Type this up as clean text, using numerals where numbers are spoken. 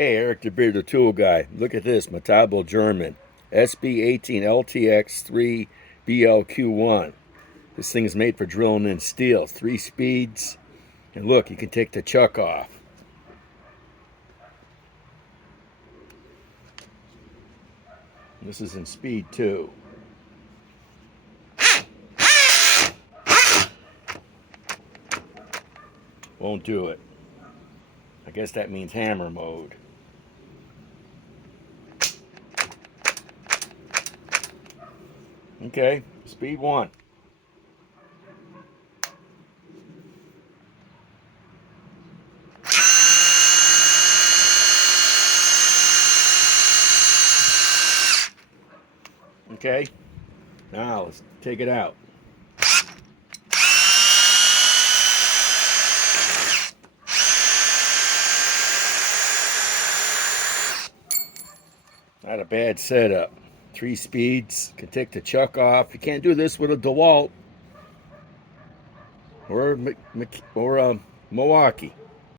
Hey, Eric the Beard, the tool guy. Look at this, METABO German. SB18 LTX 3 BLQ1. This thing is made for drilling in steel. 3 speeds. And look, you can take the chuck off. This is in speed 2. Won't do it. I guess that means hammer mode. Okay, speed 1. Okay, now let's take it out. Not a bad setup. 3 speeds, can take the chuck off. You can't do this with a DeWalt or Milwaukee.